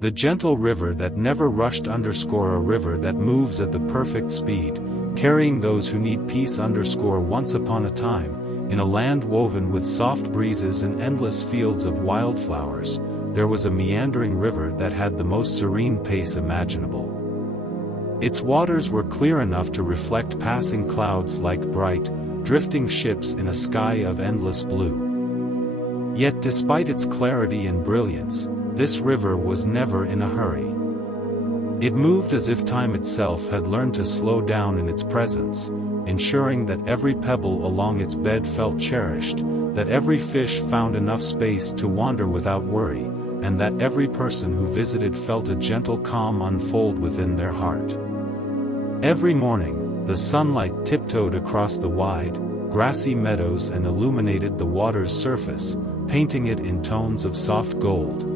The gentle river that never rushed _ a river that moves at the perfect speed, carrying those who need peace _ once upon a time, in a land woven with soft breezes and endless fields of wildflowers, there was a meandering river that had the most serene pace imaginable. Its waters were clear enough to reflect passing clouds like bright, drifting ships in a sky of endless blue. Yet despite its clarity and brilliance, this river was never in a hurry. It moved as if time itself had learned to slow down in its presence, ensuring that every pebble along its bed felt cherished, that every fish found enough space to wander without worry, and that every person who visited felt a gentle calm unfold within their heart. Every morning, the sunlight tiptoed across the wide, grassy meadows and illuminated the water's surface, painting it in tones of soft gold.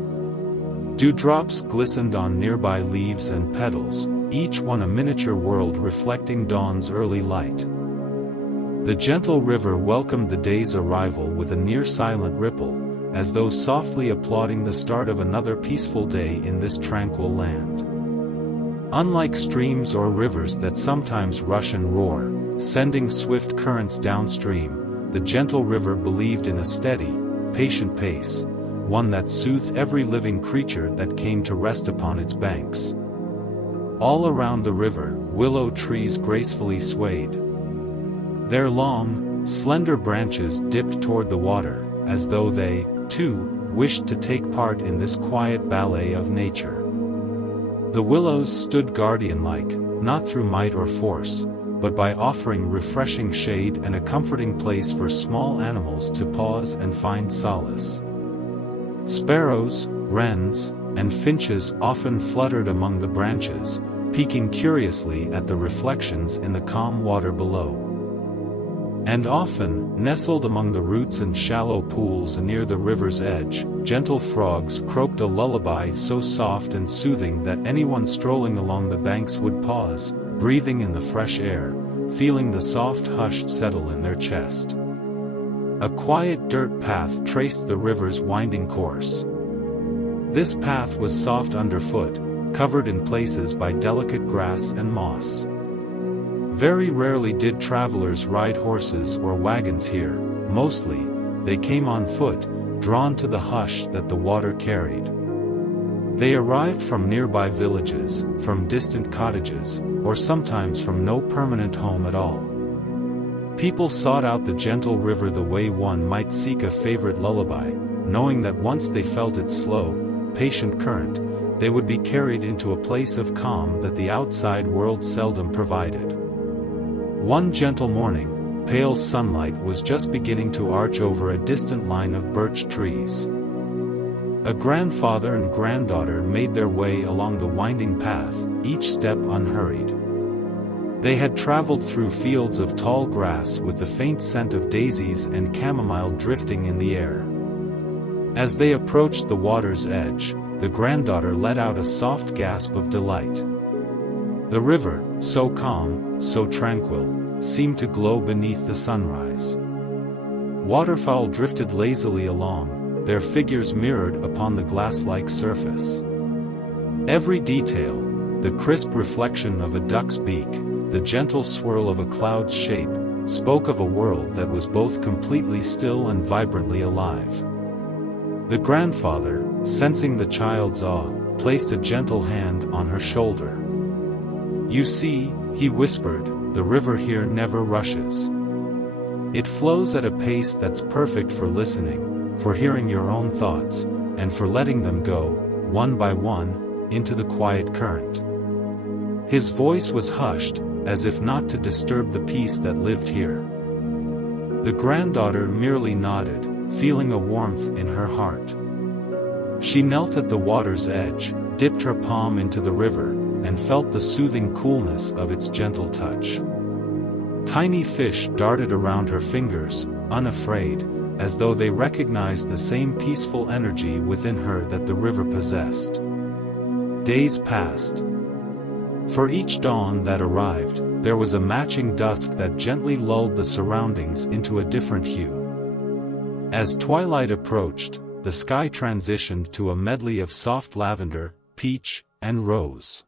Dewdrops glistened on nearby leaves and petals, each one a miniature world reflecting dawn's early light. The gentle river welcomed the day's arrival with a near-silent ripple, as though softly applauding the start of another peaceful day in this tranquil land. Unlike streams or rivers that sometimes rush and roar, sending swift currents downstream, the gentle river believed in a steady, patient pace, one that soothed every living creature that came to rest upon its banks. All around the river, willow trees gracefully swayed. Their long, slender branches dipped toward the water, as though they, too, wished to take part in this quiet ballet of nature. The willows stood guardian-like, not through might or force, but by offering refreshing shade and a comforting place for small animals to pause and find solace. Sparrows, wrens, and finches often fluttered among the branches, peeking curiously at the reflections in the calm water below. And often, nestled among the roots and shallow pools near the river's edge, gentle frogs croaked a lullaby so soft and soothing that anyone strolling along the banks would pause, breathing in the fresh air, feeling the soft hush settle in their chest. A quiet dirt path traced the river's winding course. This path was soft underfoot, covered in places by delicate grass and moss. Very rarely did travelers ride horses or wagons here, mostly, they came on foot, drawn to the hush that the water carried. They arrived from nearby villages, from distant cottages, or sometimes from no permanent home at all. People sought out the gentle river the way one might seek a favorite lullaby, knowing that once they felt its slow, patient current, they would be carried into a place of calm that the outside world seldom provided. One gentle morning, pale sunlight was just beginning to arch over a distant line of birch trees. A grandfather and granddaughter made their way along the winding path, each step unhurried. They had traveled through fields of tall grass with the faint scent of daisies and chamomile drifting in the air. As they approached the water's edge, the granddaughter let out a soft gasp of delight. The river, so calm, so tranquil, seemed to glow beneath the sunrise. Waterfowl drifted lazily along, their figures mirrored upon the glass-like surface. Every detail, the crisp reflection of a duck's beak, the gentle swirl of a cloud's shape, spoke of a world that was both completely still and vibrantly alive. The grandfather, sensing the child's awe, placed a gentle hand on her shoulder. "You see," he whispered, "the river here never rushes. It flows at a pace that's perfect for listening, for hearing your own thoughts, and for letting them go, one by one, into the quiet current." His voice was hushed, as if not to disturb the peace that lived here. The granddaughter merely nodded, feeling a warmth in her heart. She knelt at the water's edge, dipped her palm into the river, and felt the soothing coolness of its gentle touch. Tiny fish darted around her fingers, unafraid, as though they recognized the same peaceful energy within her that the river possessed. Days passed. For each dawn that arrived, there was a matching dusk that gently lulled the surroundings into a different hue. As twilight approached, the sky transitioned to a medley of soft lavender, peach, and rose.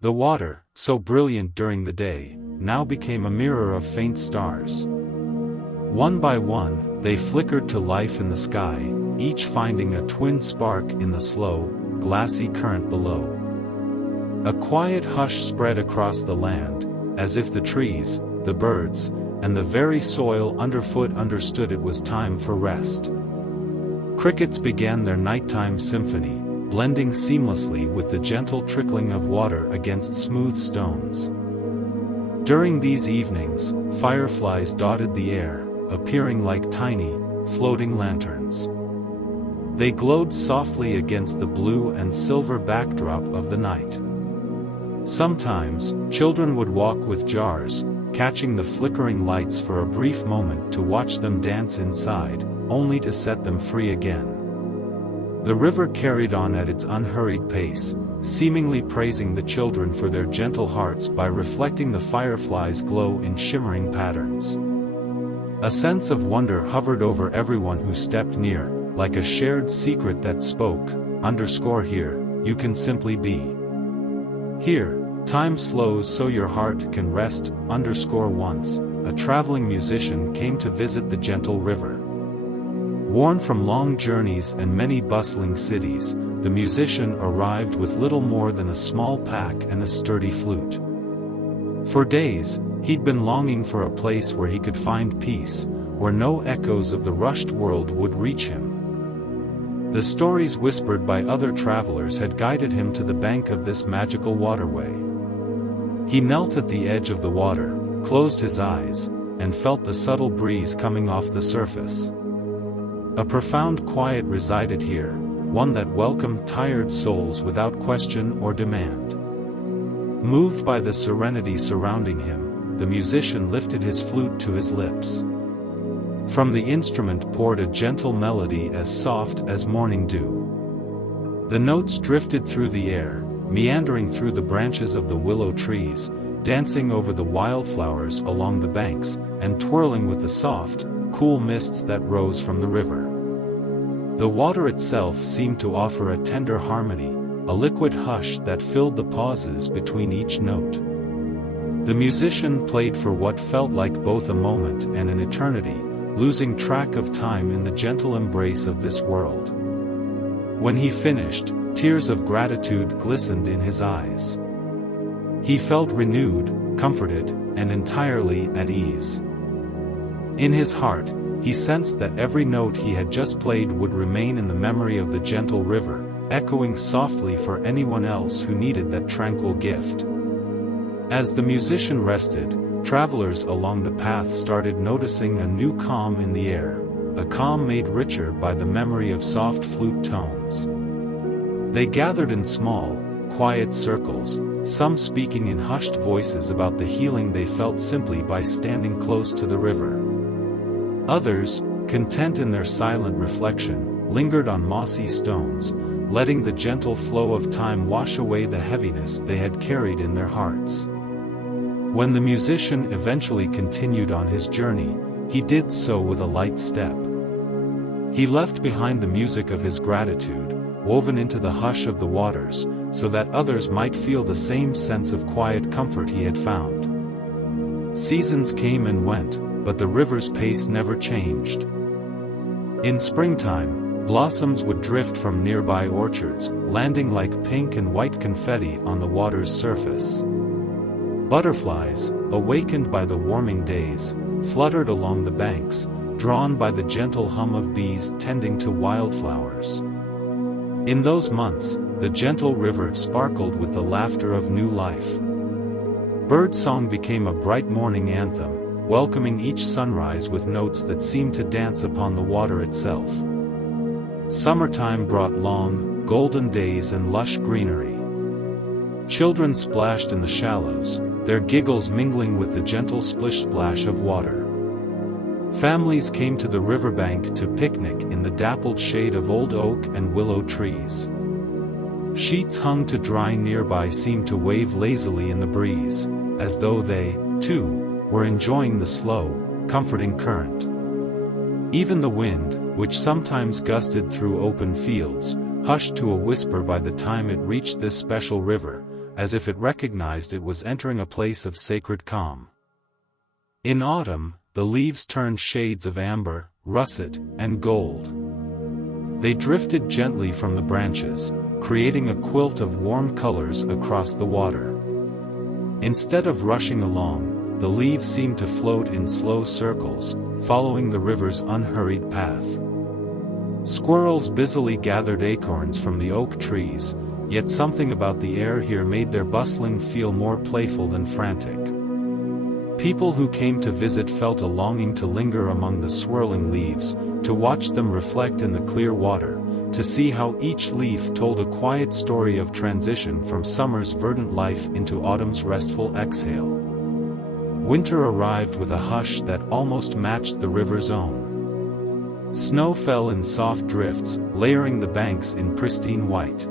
The water, so brilliant during the day, now became a mirror of faint stars. One by one, they flickered to life in the sky, each finding a twin spark in the slow, glassy current below. A quiet hush spread across the land, as if the trees, the birds, and the very soil underfoot understood it was time for rest. Crickets began their nighttime symphony, blending seamlessly with the gentle trickling of water against smooth stones. During these evenings, fireflies dotted the air, appearing like tiny, floating lanterns. They glowed softly against the blue and silver backdrop of the night. Sometimes, children would walk with jars, catching the flickering lights for a brief moment to watch them dance inside, only to set them free again. The river carried on at its unhurried pace, seemingly praising the children for their gentle hearts by reflecting the fireflies' glow in shimmering patterns. A sense of wonder hovered over everyone who stepped near, like a shared secret that spoke, "Here, you can simply be. Here, time slows so your heart can rest." Once, a traveling musician came to visit the gentle river. Worn from long journeys and many bustling cities, the musician arrived with little more than a small pack and a sturdy flute. For days, he'd been longing for a place where he could find peace, where no echoes of the rushed world would reach him. The stories whispered by other travelers had guided him to the bank of this magical waterway. He knelt at the edge of the water, closed his eyes, and felt the subtle breeze coming off the surface. A profound quiet resided here, one that welcomed tired souls without question or demand. Moved by the serenity surrounding him, the musician lifted his flute to his lips. From the instrument poured a gentle melody as soft as morning dew. The notes drifted through the air, meandering through the branches of the willow trees, dancing over the wildflowers along the banks, and twirling with the soft, cool mists that rose from the river. The water itself seemed to offer a tender harmony, a liquid hush that filled the pauses between each note. The musician played for what felt like both a moment and an eternity, losing track of time in the gentle embrace of this world. When he finished, tears of gratitude glistened in his eyes. He felt renewed, comforted, and entirely at ease. In his heart, he sensed that every note he had just played would remain in the memory of the gentle river, echoing softly for anyone else who needed that tranquil gift. As the musician rested, travelers along the path started noticing a new calm in the air, a calm made richer by the memory of soft flute tones. They gathered in small, quiet circles, some speaking in hushed voices about the healing they felt simply by standing close to the river. Others, content in their silent reflection, lingered on mossy stones, letting the gentle flow of time wash away the heaviness they had carried in their hearts. When the musician eventually continued on his journey, he did so with a light step. He left behind the music of his gratitude, woven into the hush of the waters, so that others might feel the same sense of quiet comfort he had found. Seasons came and went, but the river's pace never changed. In springtime, blossoms would drift from nearby orchards, landing like pink and white confetti on the water's surface. Butterflies, awakened by the warming days, fluttered along the banks, drawn by the gentle hum of bees tending to wildflowers. In those months, the gentle river sparkled with the laughter of new life. Birdsong became a bright morning anthem, welcoming each sunrise with notes that seemed to dance upon the water itself. Summertime brought long, golden days and lush greenery. Children splashed in the shallows, their giggles mingling with the gentle splish-splash of water. Families came to the riverbank to picnic in the dappled shade of old oak and willow trees. Sheets hung to dry nearby seemed to wave lazily in the breeze, as though they, too, were enjoying the slow, comforting current. Even the wind, which sometimes gusted through open fields, hushed to a whisper by the time it reached this special river, as if it recognized it was entering a place of sacred calm. In autumn, the leaves turned shades of amber, russet, and gold. They drifted gently from the branches, creating a quilt of warm colors across the water. Instead of rushing along, the leaves seemed to float in slow circles, following the river's unhurried path. Squirrels busily gathered acorns from the oak trees, yet something about the air here made their bustling feel more playful than frantic. People who came to visit felt a longing to linger among the swirling leaves, to watch them reflect in the clear water, to see how each leaf told a quiet story of transition from summer's verdant life into autumn's restful exhale. Winter arrived with a hush that almost matched the river's own. Snow fell in soft drifts, layering the banks in pristine white.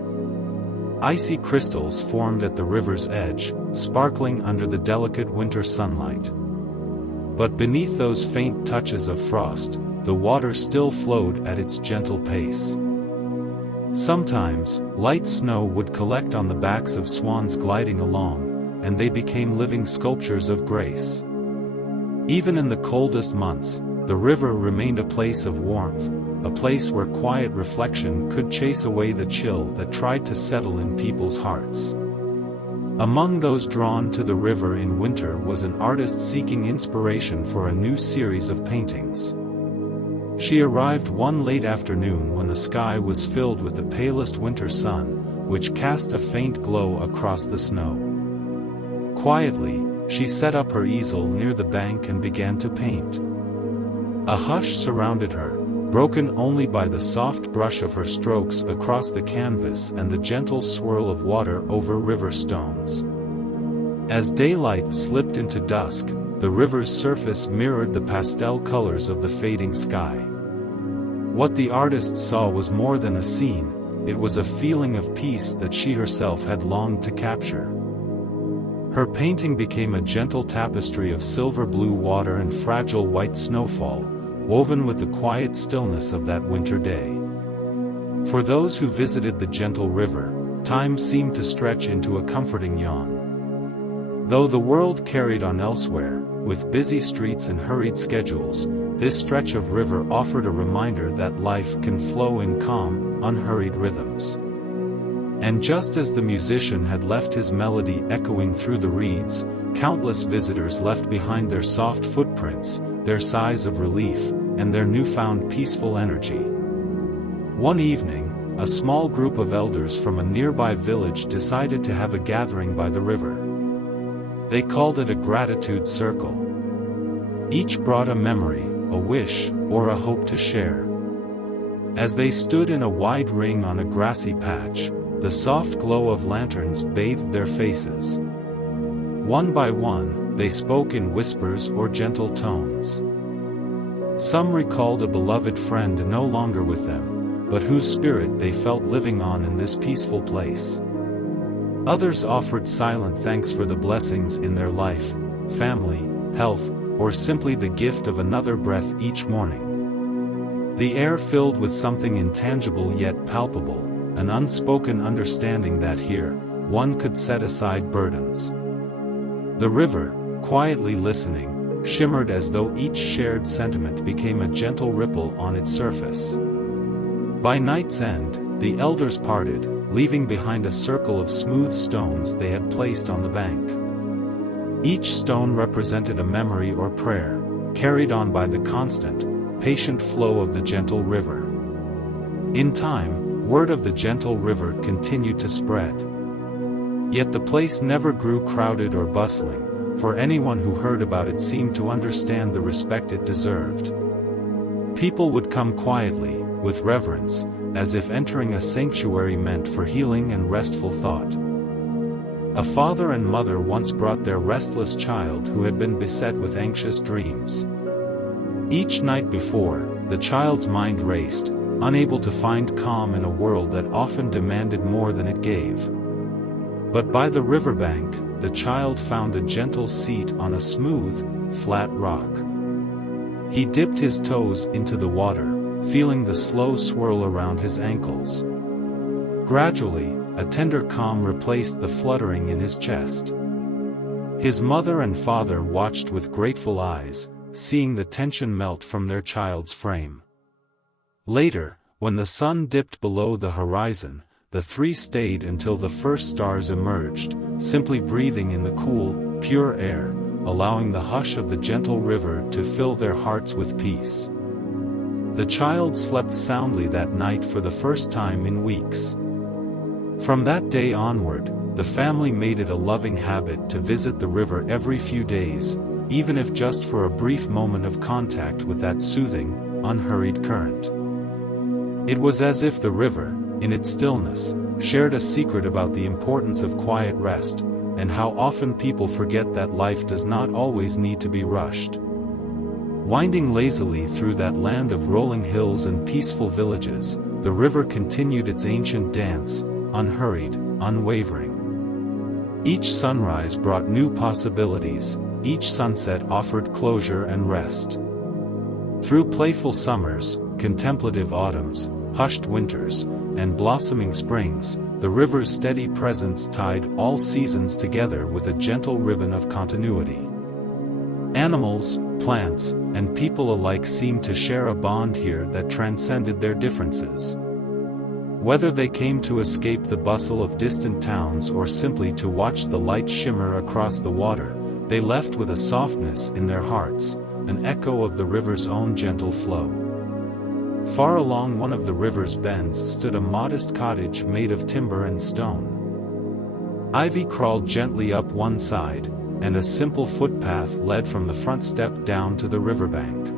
Icy crystals formed at the river's edge, sparkling under the delicate winter sunlight. But beneath those faint touches of frost, the water still flowed at its gentle pace. Sometimes, light snow would collect on the backs of swans gliding along, and they became living sculptures of grace. Even in the coldest months, the river remained a place of warmth, a place where quiet reflection could chase away the chill that tried to settle in people's hearts. Among those drawn to the river in winter was an artist seeking inspiration for a new series of paintings. She arrived one late afternoon when the sky was filled with the palest winter sun, which cast a faint glow across the snow. Quietly, she set up her easel near the bank and began to paint. A hush surrounded her, broken only by the soft brush of her strokes across the canvas and the gentle swirl of water over river stones. As daylight slipped into dusk, the river's surface mirrored the pastel colors of the fading sky. What the artist saw was more than a scene, it was a feeling of peace that she herself had longed to capture. Her painting became a gentle tapestry of silver blue water and fragile white snowfall, woven with the quiet stillness of that winter day. For those who visited the gentle river, time seemed to stretch into a comforting yawn. Though the world carried on elsewhere, with busy streets and hurried schedules, this stretch of river offered a reminder that life can flow in calm, unhurried rhythms. And just as the musician had left his melody echoing through the reeds, countless visitors left behind their soft footprints, their sighs of relief, and their newfound peaceful energy. One evening, a small group of elders from a nearby village decided to have a gathering by the river. They called it a gratitude circle. Each brought a memory, a wish, or a hope to share. As they stood in a wide ring on a grassy patch, the soft glow of lanterns bathed their faces. One by one, they spoke in whispers or gentle tones. Some recalled a beloved friend no longer with them, but whose spirit they felt living on in this peaceful place. Others offered silent thanks for the blessings in their life, family, health, or simply the gift of another breath each morning. The air filled with something intangible yet palpable, an unspoken understanding that here, one could set aside burdens. The river, quietly listening, shimmered as though each shared sentiment became a gentle ripple on its surface. By night's end, the elders parted, leaving behind a circle of smooth stones they had placed on the bank. Each stone represented a memory or prayer, carried on by the constant, patient flow of the gentle river. In time, word of the gentle river continued to spread. Yet the place never grew crowded or bustling, for anyone who heard about it seemed to understand the respect it deserved. People would come quietly, with reverence, as if entering a sanctuary meant for healing and restful thought. A father and mother once brought their restless child who had been beset with anxious dreams. Each night before, the child's mind raced, unable to find calm in a world that often demanded more than it gave. But by the riverbank, the child found a gentle seat on a smooth, flat rock. He dipped his toes into the water, feeling the slow swirl around his ankles. Gradually, a tender calm replaced the fluttering in his chest. His mother and father watched with grateful eyes, seeing the tension melt from their child's frame. Later, when the sun dipped below the horizon, the three stayed until the first stars emerged, simply breathing in the cool, pure air, allowing the hush of the gentle river to fill their hearts with peace. The child slept soundly that night for the first time in weeks. From that day onward, the family made it a loving habit to visit the river every few days, even if just for a brief moment of contact with that soothing, unhurried current. It was as if the river, in its stillness, shared a secret about the importance of quiet rest, and how often people forget that life does not always need to be rushed. Winding lazily through that land of rolling hills and peaceful villages, the river continued its ancient dance, unhurried, unwavering. Each sunrise brought new possibilities, each sunset offered closure and rest. Through playful summers, contemplative autumns, hushed winters, and blossoming springs, the river's steady presence tied all seasons together with a gentle ribbon of continuity. Animals, plants, and people alike seemed to share a bond here that transcended their differences. Whether they came to escape the bustle of distant towns or simply to watch the light shimmer across the water, they left with a softness in their hearts, an echo of the river's own gentle flow. Far along one of the river's bends stood a modest cottage made of timber and stone. Ivy crawled gently up one side, and a simple footpath led from the front step down to the riverbank.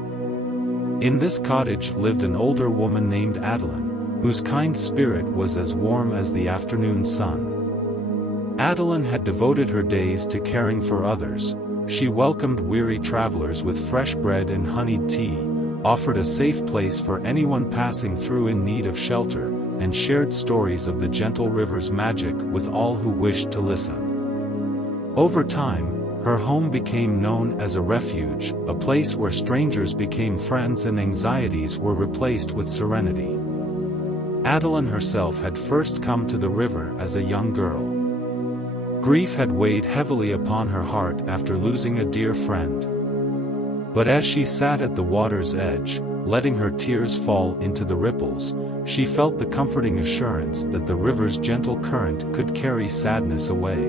In this cottage lived an older woman named Adeline, whose kind spirit was as warm as the afternoon sun. Adeline had devoted her days to caring for others. She welcomed weary travelers with fresh bread and honeyed tea, offered a safe place for anyone passing through in need of shelter, and shared stories of the gentle river's magic with all who wished to listen. Over time, her home became known as a refuge, a place where strangers became friends and anxieties were replaced with serenity. Adeline herself had first come to the river as a young girl. Grief had weighed heavily upon her heart after losing a dear friend. But as she sat at the water's edge, letting her tears fall into the ripples, she felt the comforting assurance that the river's gentle current could carry sadness away.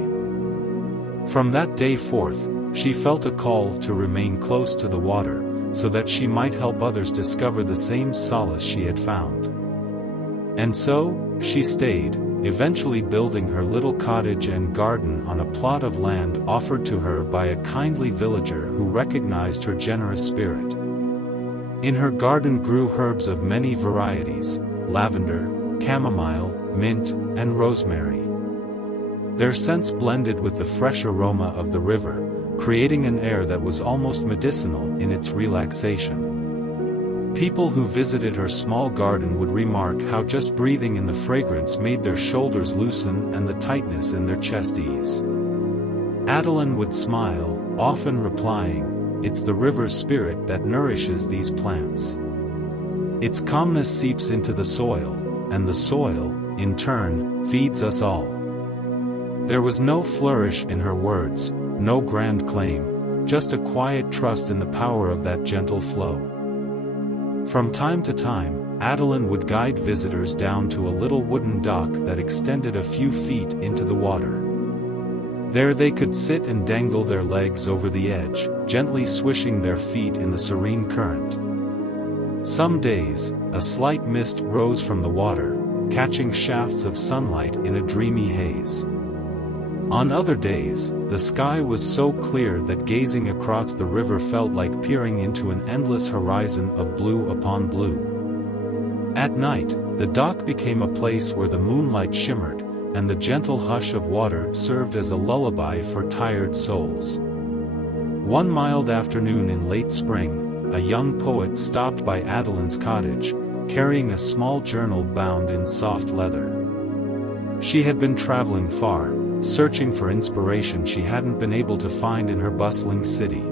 From that day forth, she felt a call to remain close to the water, so that she might help others discover the same solace she had found. And so, she stayed, eventually building her little cottage and garden on a plot of land offered to her by a kindly villager who recognized her generous spirit. In her garden grew herbs of many varieties: lavender, chamomile, mint, and rosemary. Their scents blended with the fresh aroma of the river, creating an air that was almost medicinal in its relaxation. People who visited her small garden would remark how just breathing in the fragrance made their shoulders loosen and the tightness in their chest ease. Adeline would smile, often replying, "It's the river's spirit that nourishes these plants. Its calmness seeps into the soil, and the soil, in turn, feeds us all." There was no flourish in her words, no grand claim, just a quiet trust in the power of that gentle flow. From time to time, Adeline would guide visitors down to a little wooden dock that extended a few feet into the water. There they could sit and dangle their legs over the edge, gently swishing their feet in the serene current. Some days, a slight mist rose from the water, catching shafts of sunlight in a dreamy haze. On other days, the sky was so clear that gazing across the river felt like peering into an endless horizon of blue upon blue. At night, the dock became a place where the moonlight shimmered, and the gentle hush of water served as a lullaby for tired souls. One mild afternoon in late spring, a young poet stopped by Adeline's cottage, carrying a small journal bound in soft leather. She had been traveling far, searching for inspiration she hadn't been able to find in her bustling city.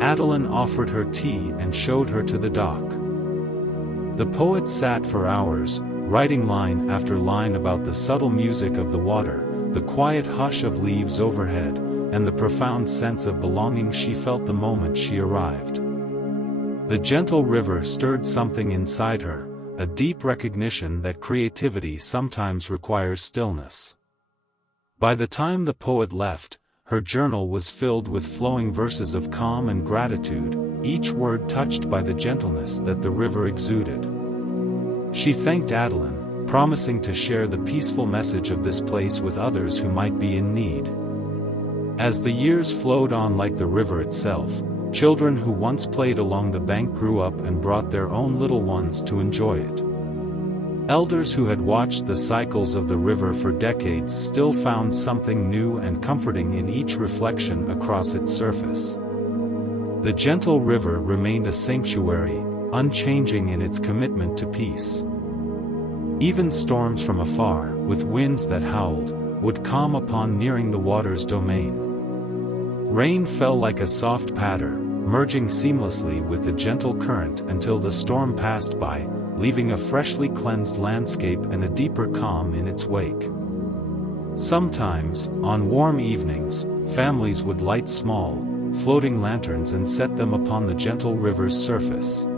Adeline offered her tea and showed her to the dock. The poet sat for hours, writing line after line about the subtle music of the water, the quiet hush of leaves overhead, and the profound sense of belonging she felt the moment she arrived. The gentle river stirred something inside her, a deep recognition that creativity sometimes requires stillness. By the time the poet left, her journal was filled with flowing verses of calm and gratitude, each word touched by the gentleness that the river exuded. She thanked Adeline, promising to share the peaceful message of this place with others who might be in need. As the years flowed on like the river itself, children who once played along the bank grew up and brought their own little ones to enjoy it. Elders who had watched the cycles of the river for decades still found something new and comforting in each reflection across its surface. The gentle river remained a sanctuary, unchanging in its commitment to peace. Even storms from afar, with winds that howled, would calm upon nearing the water's domain. Rain fell like a soft patter, merging seamlessly with the gentle current until the storm passed by, leaving a freshly cleansed landscape and a deeper calm in its wake. Sometimes, on warm evenings, families would light small, floating lanterns and set them upon the gentle river's surface.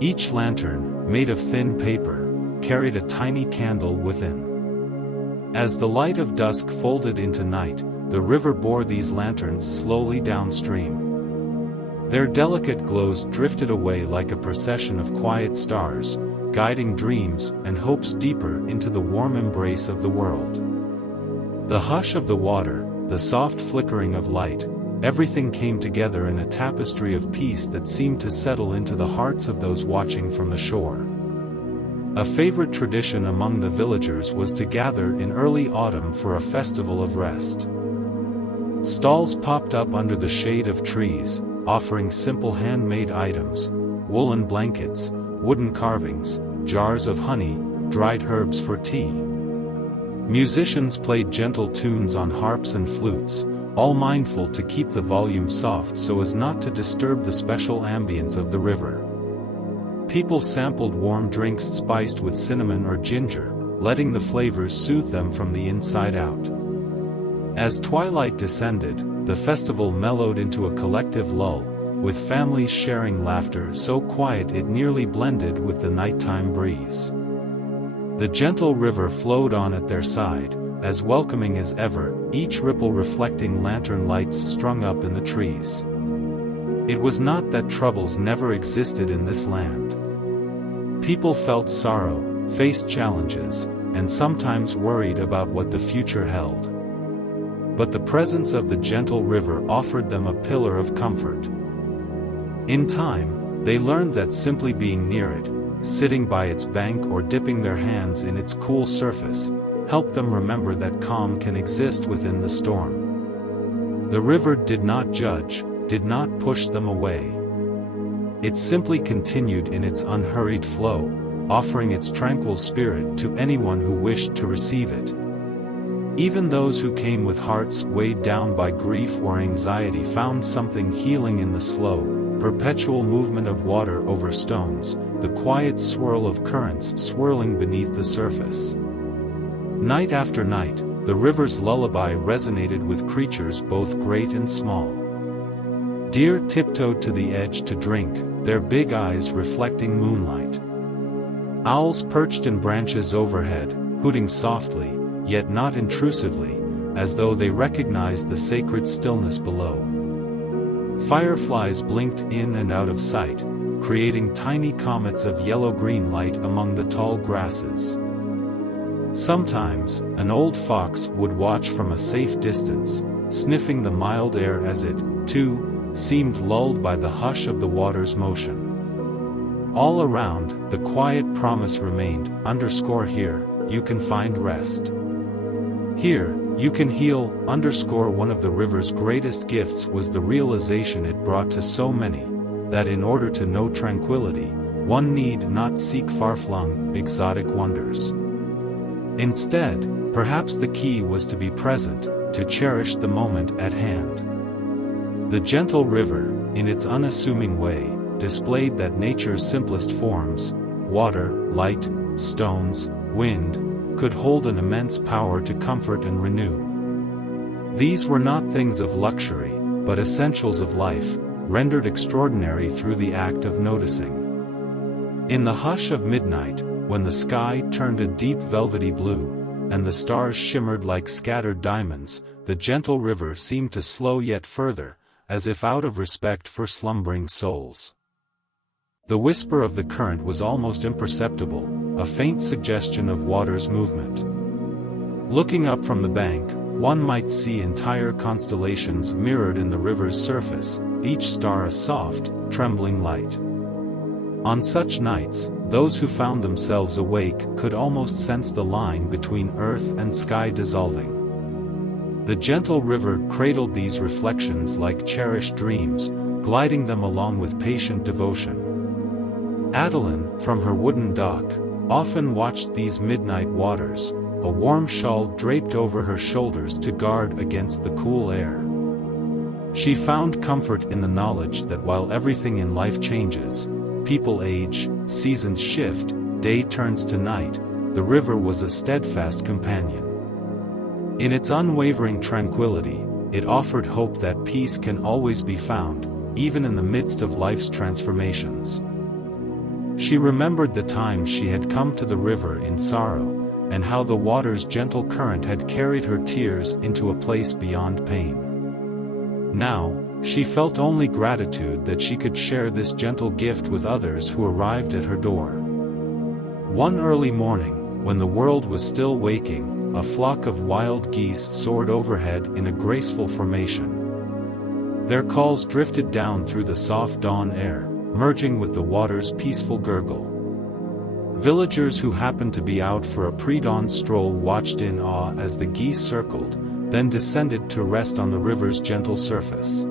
Each lantern, made of thin paper, carried a tiny candle within. As the light of dusk folded into night, the river bore these lanterns slowly downstream. Their delicate glows drifted away like a procession of quiet stars, guiding dreams and hopes deeper into the warm embrace of the world. The hush of the water, the soft flickering of light, everything came together in a tapestry of peace that seemed to settle into the hearts of those watching from the shore. A favorite tradition among the villagers was to gather in early autumn for a festival of rest. Stalls popped up under the shade of trees, offering simple handmade items, woolen blankets, wooden carvings, jars of honey, dried herbs for tea. Musicians played gentle tunes on harps and flutes, all mindful to keep the volume soft so as not to disturb the special ambience of the river. People sampled warm drinks spiced with cinnamon or ginger, letting the flavors soothe them from the inside out. As twilight descended, the festival mellowed into a collective lull, with families sharing laughter so quiet it nearly blended with the nighttime breeze. The gentle river flowed on at their side, as welcoming as ever, each ripple reflecting lantern lights strung up in the trees. It was not that troubles never existed in this land. People felt sorrow, faced challenges, and sometimes worried about what the future held. But the presence of the gentle river offered them a pillar of comfort. In time, they learned that simply being near it, sitting by its bank or dipping their hands in its cool surface, helped them remember that calm can exist within the storm. The river did not judge, did not push them away. It simply continued in its unhurried flow, offering its tranquil spirit to anyone who wished to receive it. Even those who came with hearts weighed down by grief or anxiety found something healing in the slow, perpetual movement of water over stones, the quiet swirl of currents swirling beneath the surface. Night after night, the river's lullaby resonated with creatures both great and small. Deer tiptoed to the edge to drink, their big eyes reflecting moonlight. Owls perched in branches overhead, hooting softly, yet not intrusively, as though they recognized the sacred stillness below. Fireflies blinked in and out of sight, creating tiny comets of yellow-green light among the tall grasses. Sometimes, an old fox would watch from a safe distance, sniffing the mild air as it, too, seemed lulled by the hush of the water's motion. All around, the quiet promise remained, "Here, you can find rest. Here, you can heal." One of the river's greatest gifts was the realization it brought to so many, that in order to know tranquility, one need not seek far-flung, exotic wonders. Instead, perhaps the key was to be present, to cherish the moment at hand. The gentle river, in its unassuming way, displayed that nature's simplest forms, water, light, stones, wind, could hold an immense power to comfort and renew. These were not things of luxury, but essentials of life, rendered extraordinary through the act of noticing. In the hush of midnight, when the sky turned a deep velvety blue, and the stars shimmered like scattered diamonds, the gentle river seemed to slow yet further, as if out of respect for slumbering souls. The whisper of the current was almost imperceptible, a faint suggestion of water's movement. Looking up from the bank, one might see entire constellations mirrored in the river's surface, each star a soft, trembling light. On such nights, those who found themselves awake could almost sense the line between earth and sky dissolving. The gentle river cradled these reflections like cherished dreams, gliding them along with patient devotion. Adeline, from her wooden dock, often watched these midnight waters, a warm shawl draped over her shoulders to guard against the cool air. She found comfort in the knowledge that while everything in life changes, people age, seasons shift, day turns to night, the river was a steadfast companion. In its unwavering tranquility, it offered hope that peace can always be found, even in the midst of life's transformations. She remembered the times she had come to the river in sorrow, and how the water's gentle current had carried her tears into a place beyond pain. Now, she felt only gratitude that she could share this gentle gift with others who arrived at her door. One early morning, when the world was still waking, a flock of wild geese soared overhead in a graceful formation. Their calls drifted down through the soft dawn air, merging with the water's peaceful gurgle. Villagers who happened to be out for a pre-dawn stroll watched in awe as the geese circled, then descended to rest on the river's gentle surface.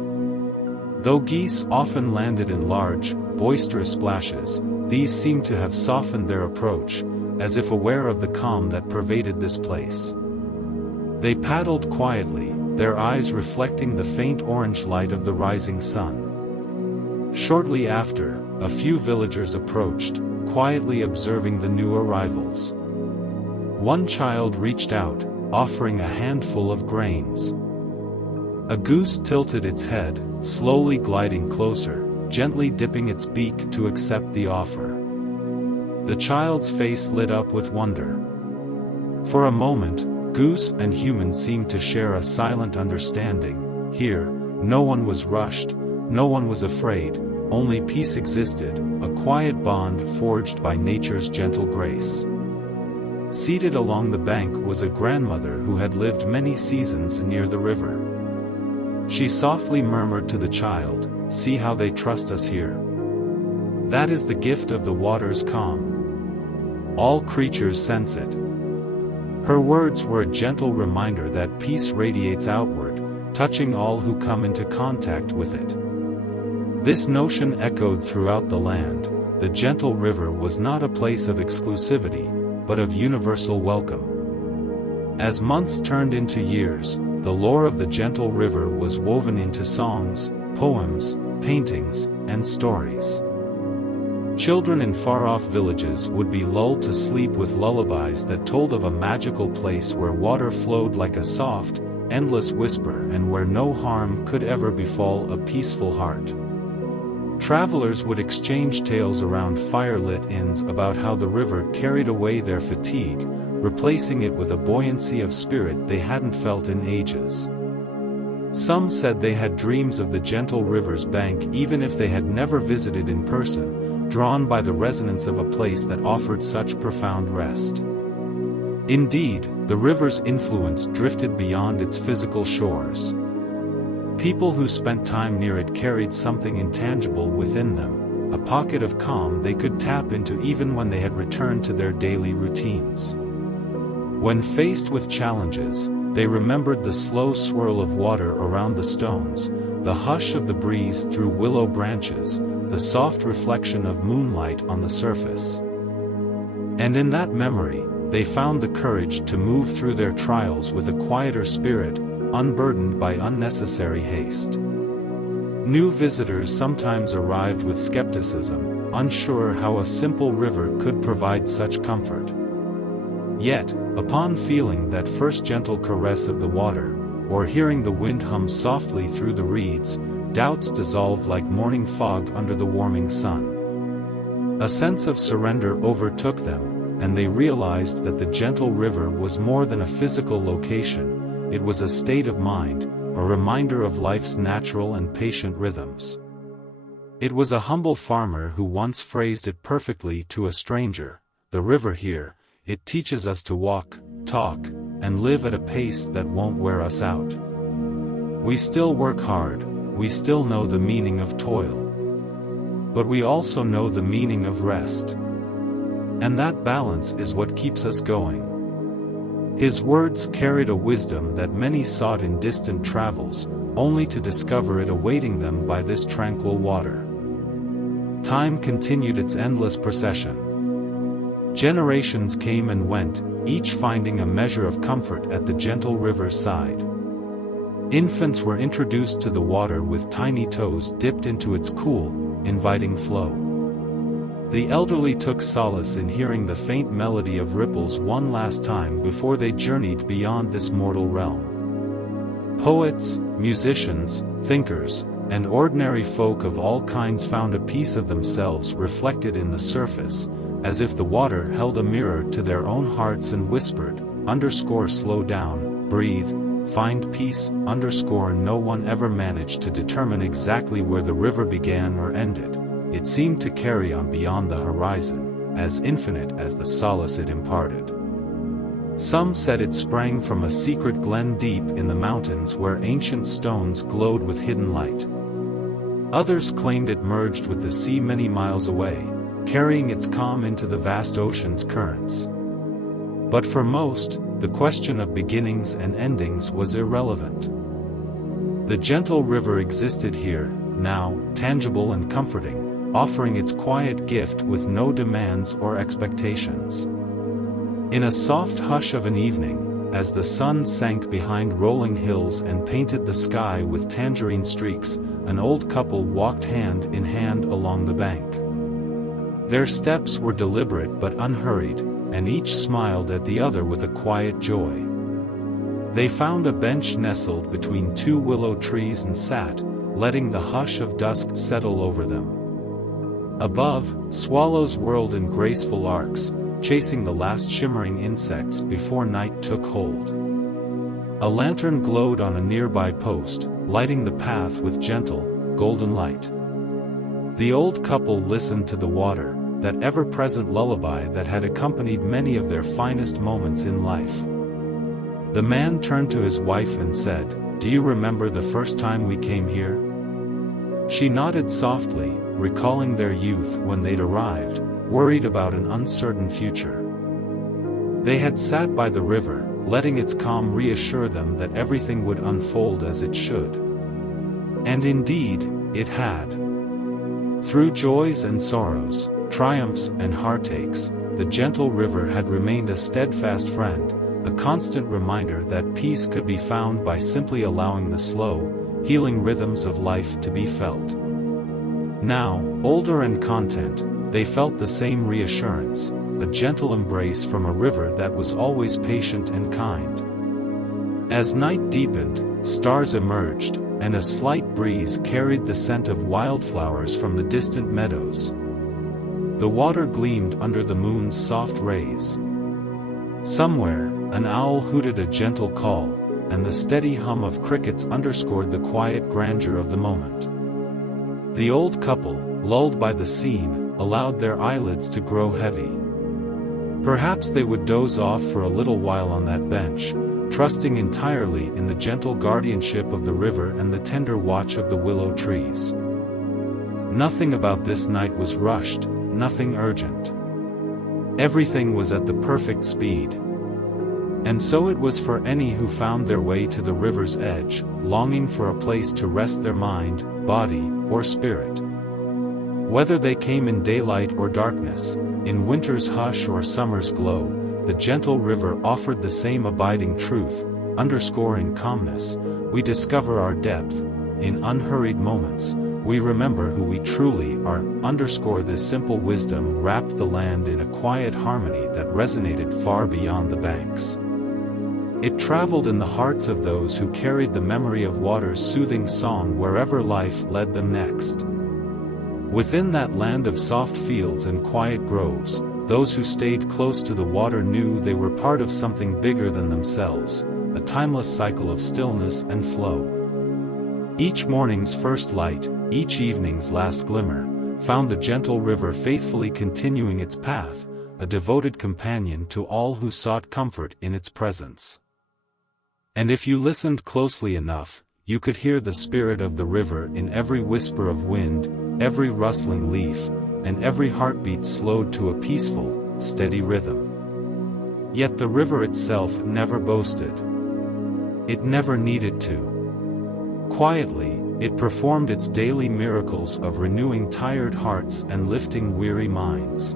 Though geese often landed in large, boisterous splashes, these seemed to have softened their approach, as if aware of the calm that pervaded this place. They paddled quietly, their eyes reflecting the faint orange light of the rising sun. Shortly after, a few villagers approached, quietly observing the new arrivals. One child reached out, offering a handful of grains. A goose tilted its head, slowly gliding closer, gently dipping its beak to accept the offer. The child's face lit up with wonder. For a moment, goose and human seemed to share a silent understanding. Here, no one was rushed, no one was afraid, only peace existed, a quiet bond forged by nature's gentle grace. Seated along the bank was a grandmother who had lived many seasons near the river. She softly murmured to the child, "See how they trust us here. That is the gift of the water's calm. All creatures sense it." Her words were a gentle reminder that peace radiates outward, touching all who come into contact with it. This notion echoed throughout the land. The gentle river was not a place of exclusivity, but of universal welcome. As months turned into years, the lore of the gentle river was woven into songs, poems, paintings, and stories. Children in far-off villages would be lulled to sleep with lullabies that told of a magical place where water flowed like a soft, endless whisper and where no harm could ever befall a peaceful heart. Travelers would exchange tales around fire-lit inns about how the river carried away their fatigue, replacing it with a buoyancy of spirit they hadn't felt in ages. Some said they had dreams of the gentle river's bank even if they had never visited in person, drawn by the resonance of a place that offered such profound rest. Indeed, the river's influence drifted beyond its physical shores. People who spent time near it carried something intangible within them, a pocket of calm they could tap into even when they had returned to their daily routines. When faced with challenges, they remembered the slow swirl of water around the stones, the hush of the breeze through willow branches, the soft reflection of moonlight on the surface. And in that memory, they found the courage to move through their trials with a quieter spirit, unburdened by unnecessary haste. New visitors sometimes arrived with skepticism, unsure how a simple river could provide such comfort. Yet, upon feeling that first gentle caress of the water, or hearing the wind hum softly through the reeds, doubts dissolved like morning fog under the warming sun. A sense of surrender overtook them, and they realized that the gentle river was more than a physical location, it was a state of mind, a reminder of life's natural and patient rhythms. It was a humble farmer who once phrased it perfectly to a stranger, "The river here, it teaches us to walk, talk, and live at a pace that won't wear us out. We still work hard, we still know the meaning of toil. But we also know the meaning of rest. And that balance is what keeps us going." His words carried a wisdom that many sought in distant travels, only to discover it awaiting them by this tranquil water. Time continued its endless procession. Generations came and went, each finding a measure of comfort at the gentle river's side. Infants were introduced to the water with tiny toes dipped into its cool, inviting flow. The elderly took solace in hearing the faint melody of ripples one last time before they journeyed beyond this mortal realm. Poets, musicians, thinkers, and ordinary folk of all kinds found a piece of themselves reflected in the surface, as if the water held a mirror to their own hearts and whispered, "Slow down, breathe, find peace, No one ever managed to determine exactly where the river began or ended. It seemed to carry on beyond the horizon, as infinite as the solace it imparted. Some said it sprang from a secret glen deep in the mountains where ancient stones glowed with hidden light. Others claimed it merged with the sea many miles away, carrying its calm into the vast ocean's currents. But for most, the question of beginnings and endings was irrelevant. The gentle river existed here, now, tangible and comforting, offering its quiet gift with no demands or expectations. In a soft hush of an evening, as the sun sank behind rolling hills and painted the sky with tangerine streaks, an old couple walked hand in hand along the bank. Their steps were deliberate but unhurried, and each smiled at the other with a quiet joy. They found a bench nestled between two willow trees and sat, letting the hush of dusk settle over them. Above, swallows whirled in graceful arcs, chasing the last shimmering insects before night took hold. A lantern glowed on a nearby post, lighting the path with gentle, golden light. The old couple listened to the water, that ever-present lullaby that had accompanied many of their finest moments in life. The man turned to his wife and said, "Do you remember the first time we came here?" She nodded softly, recalling their youth when they'd arrived, worried about an uncertain future. They had sat by the river, letting its calm reassure them that everything would unfold as it should. And indeed, it had. Through joys and sorrows, triumphs and heartaches, the gentle river had remained a steadfast friend, a constant reminder that peace could be found by simply allowing the slow, healing rhythms of life to be felt. Now, older and content, they felt the same reassurance, a gentle embrace from a river that was always patient and kind. As night deepened, stars emerged, and a slight breeze carried the scent of wildflowers from the distant meadows. The water gleamed under the moon's soft rays. Somewhere, an owl hooted a gentle call, and the steady hum of crickets underscored the quiet grandeur of the moment. The old couple, lulled by the scene, allowed their eyelids to grow heavy. Perhaps they would doze off for a little while on that bench, trusting entirely in the gentle guardianship of the river and the tender watch of the willow trees. Nothing about this night was rushed, nothing urgent. Everything was at the perfect speed. And so it was for any who found their way to the river's edge, longing for a place to rest their mind, body, or spirit. Whether they came in daylight or darkness, in winter's hush or summer's glow, the gentle river offered the same abiding truth, underscoring calmness. We discover our depth in unhurried moments, we remember who we truly are. This simple wisdom wrapped the land in a quiet harmony that resonated far beyond the banks. It traveled in the hearts of those who carried the memory of water's soothing song wherever life led them next. Within that land of soft fields and quiet groves, those who stayed close to the water knew they were part of something bigger than themselves, a timeless cycle of stillness and flow. Each morning's first light, each evening's last glimmer, found the gentle river faithfully continuing its path, a devoted companion to all who sought comfort in its presence. And if you listened closely enough, you could hear the spirit of the river in every whisper of wind, every rustling leaf, and every heartbeat slowed to a peaceful, steady rhythm. Yet the river itself never boasted. It never needed to. Quietly, it performed its daily miracles of renewing tired hearts and lifting weary minds.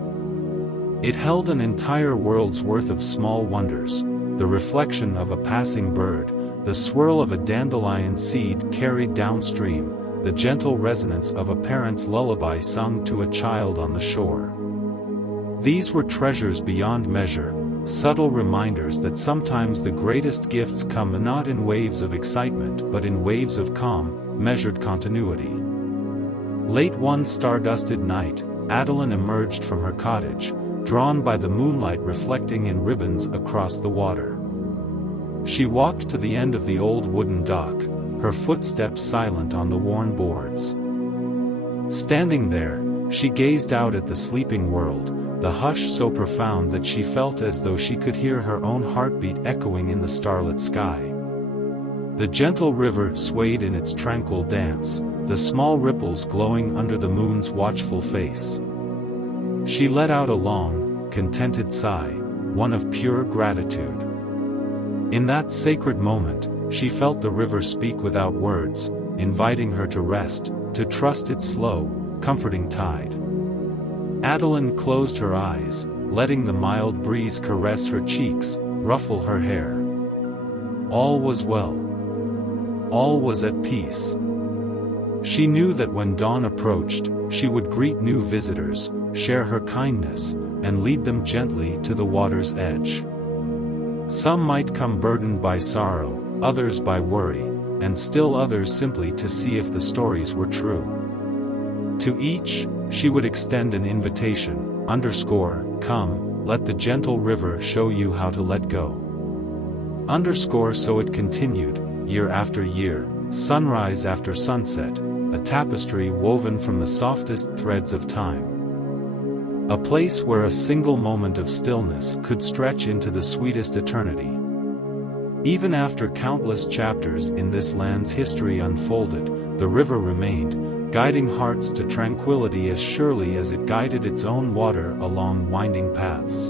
It held an entire world's worth of small wonders, the reflection of a passing bird, the swirl of a dandelion seed carried downstream, the gentle resonance of a parent's lullaby sung to a child on the shore. These were treasures beyond measure, subtle reminders that sometimes the greatest gifts come not in waves of excitement but in waves of calm, measured continuity. Late one star-dusted night, Adeline emerged from her cottage, drawn by the moonlight reflecting in ribbons across the water. She walked to the end of the old wooden dock, her footsteps silent on the worn boards. Standing there, she gazed out at the sleeping world, the hush so profound that she felt as though she could hear her own heartbeat echoing in the starlit sky. The gentle river swayed in its tranquil dance, the small ripples glowing under the moon's watchful face. She let out a long, contented sigh, one of pure gratitude. In that sacred moment, she felt the river speak without words, inviting her to rest, to trust its slow, comforting tide. Adeline closed her eyes, letting the mild breeze caress her cheeks, ruffle her hair. All was well. All was at peace. She knew that when dawn approached, she would greet new visitors, share her kindness, and lead them gently to the water's edge. Some might come burdened by sorrow, others by worry, and still others simply to see if the stories were true. To each, she would extend an invitation, come, let the gentle river show you how to let go. So it continued, year after year, sunrise after sunset, a tapestry woven from the softest threads of time. A place where a single moment of stillness could stretch into the sweetest eternity. Even after countless chapters in this land's history unfolded, the river remained, guiding hearts to tranquility as surely as it guided its own water along winding paths.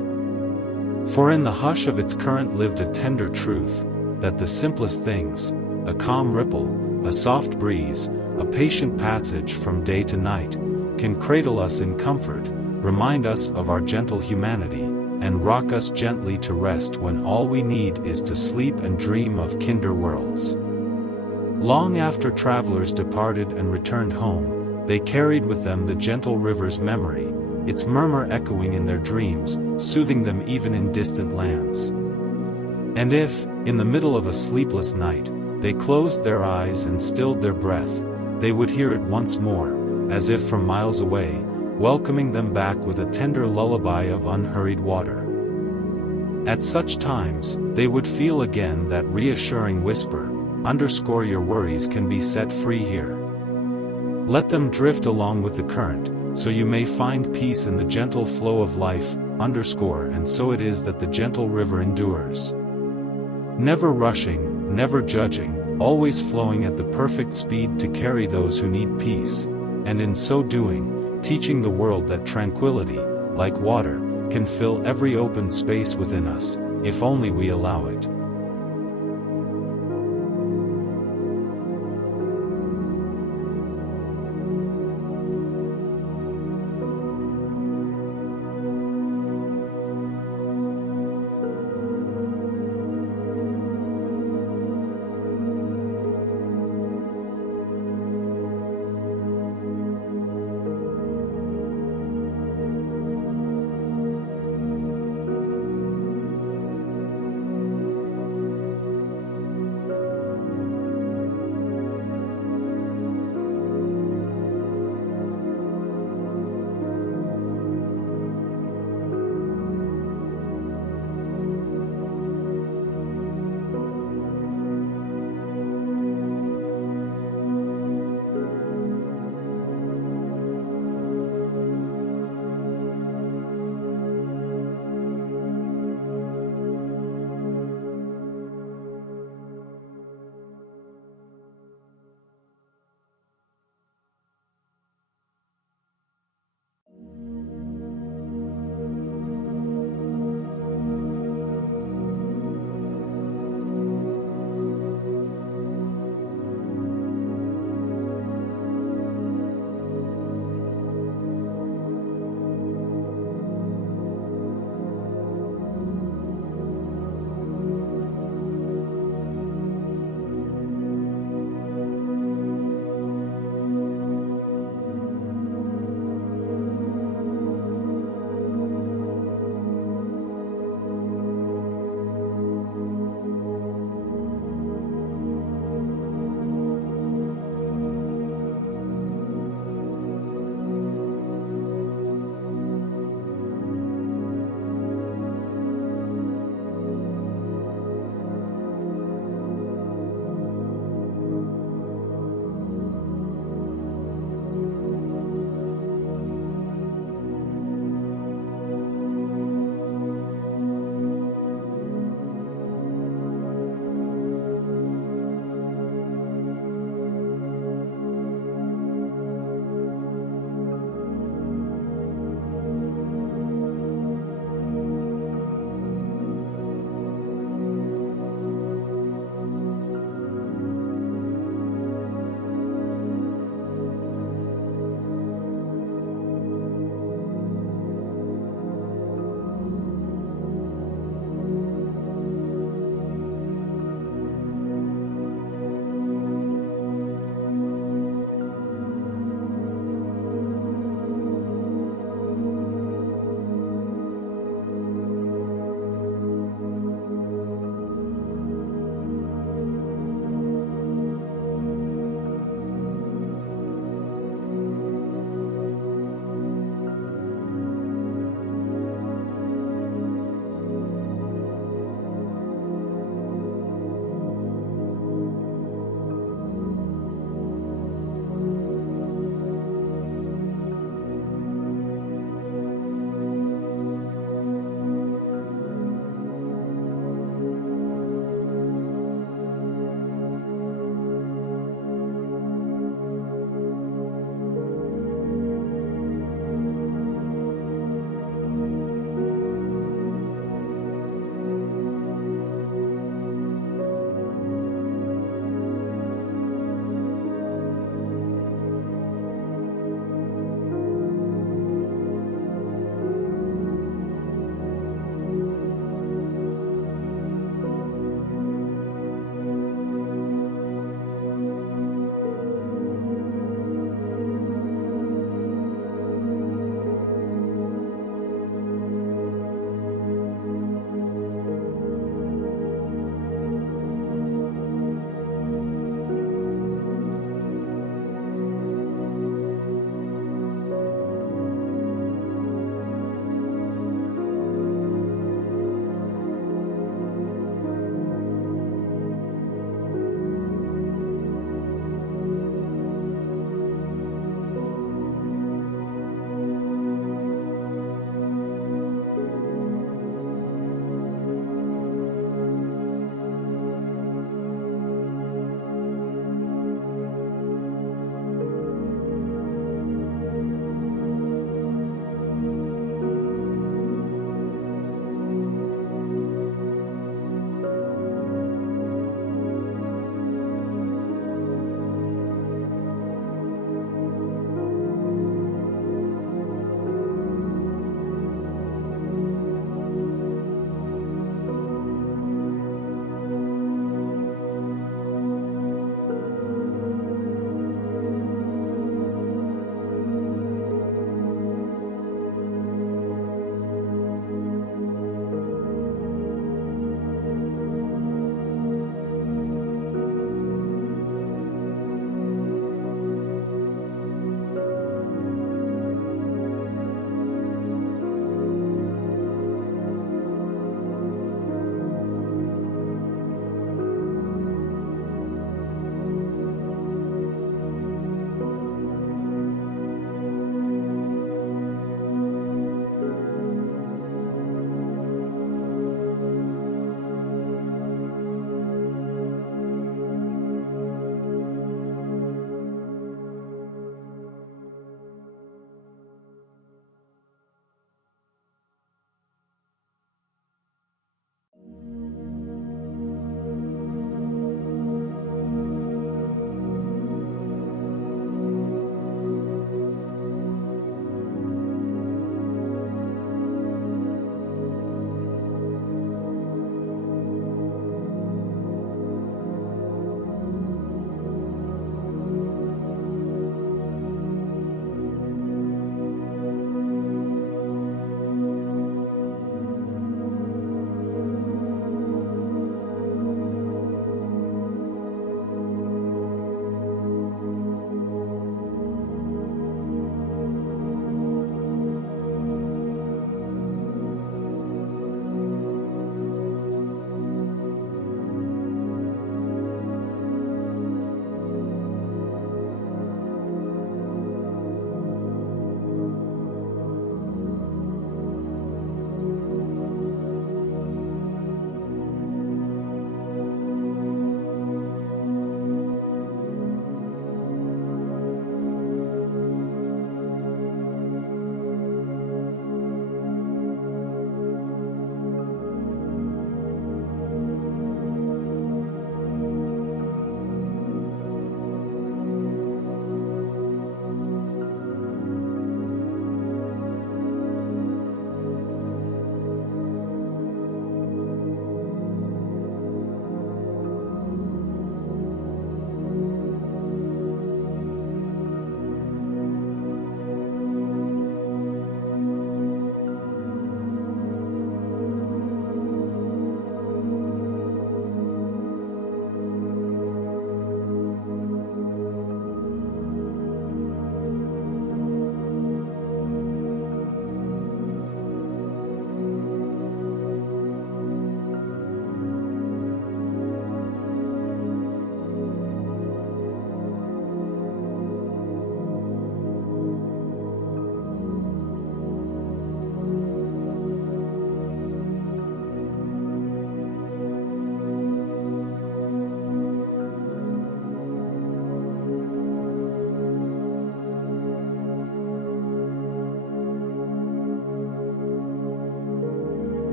For in the hush of its current lived a tender truth, that the simplest things, a calm ripple, a soft breeze, a patient passage from day to night, can cradle us in comfort, remind us of our gentle humanity, and rock us gently to rest when all we need is to sleep and dream of kinder worlds. Long after travelers departed and returned home, they carried with them the gentle river's memory, its murmur echoing in their dreams, soothing them even in distant lands. And if, in the middle of a sleepless night, they closed their eyes and stilled their breath, they would hear it once more, as if from miles away, welcoming them back with a tender lullaby of unhurried water. At such times, they would feel again that reassuring whisper, your worries can be set free here. Let them drift along with the current, so you may find peace in the gentle flow of life, and so it is that the gentle river endures. Never rushing, never judging, always flowing at the perfect speed to carry those who need peace, and in so doing, teaching the world that tranquility, like water, can fill every open space within us, if only we allow it.